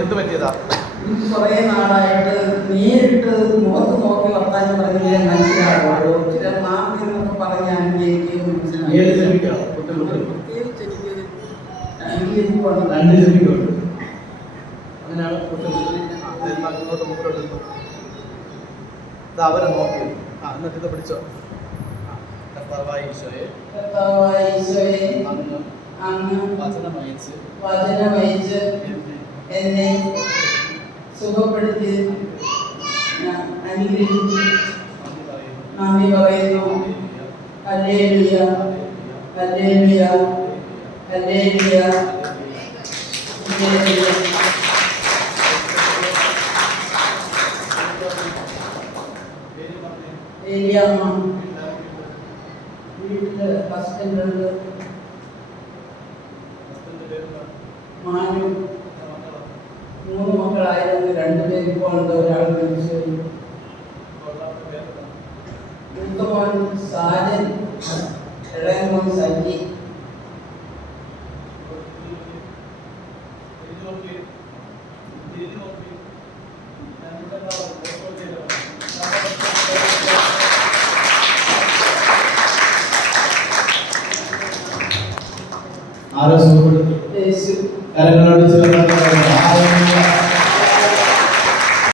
എന്ത് പറ്റിയതാ? കുറെ നാളായിട്ട് നേരിട്ട് മുഖത്ത് നോക്കി വർത്താനം പറഞ്ഞേ മനസ്സിലാവുള്ളൂ. ചില മാർക്ക് എന്നൊക്കെ പറഞ്ഞാണെങ്കിൽ എനിക്ക് പ്രത്യേകിച്ച് അവരെ നോക്കി എന്നിട്ട് ഇത് പിടിച്ചോ. അങ്ങ് വചനമയച്ച് എന്നെ സുഖപ്പെടുത്തി അനുഗ്രഹിച്ച് നന്ദി പറയുന്നു. Hallelujah, hallelujah, hallelujah, hallelujah. Eliyamma വീട്ടില് ഹസ്ബൻഡ് മാനു 3 മക്കളായിരുന്നു. 2 പേര് ഇപ്പോൾ ഉണ്ട്. ഒരാൾ മരിച്ചു. മൂത്തമോൻ സാജൻ, ഇളയമോൻ സജി. ആരോ സുഖപ്പെടുത്തി കരങ്ങളോട് ചേർന്ന്